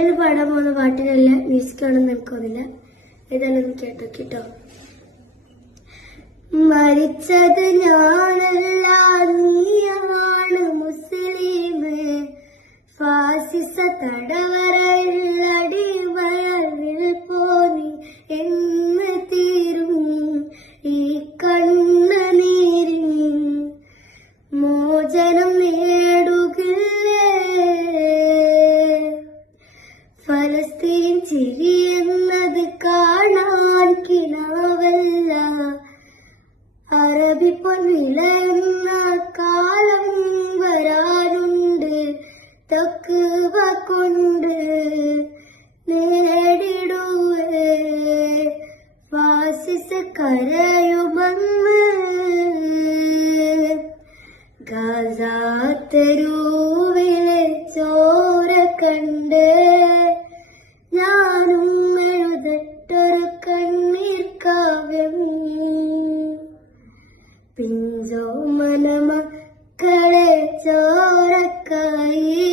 അതിൽ പാടാൻ പോകുന്ന പാട്ടിനല്ല മ്യൂസിക്കാണെന്ന് നമുക്കൊന്നില്ല. ഏതായാലും കേട്ടോ കേട്ടോ. മരിച്ചത് ഞാനല്ല നീയാണ് മുസ്ലിം, ഫാസിസ തടവറയിൽ അടിമയിൽ പോനി എന്ന് തീരും ഈ കണ്ണുനീരിൻ മോചനം നേടുകില്ലേ. ഫലസ്തീൻ ചിരി എന്നത് കാണാൻ കിനാവല്ല, അറബി പൊന്നിലയുന്ന കാലം വരാനുണ്ട്. തഖ്വ കൊണ്ട് നേടിടുവേ ഫാസിസ കരയുമെന്ന്. ഗാസ തെരുവിലെ ചോര കണ്ട് ഞാനും എഴുതട്ടൊരു കണ്ണീർ കാവ്യം. പിഞ്ചോ മനമക്കളെ ചോരക്കായി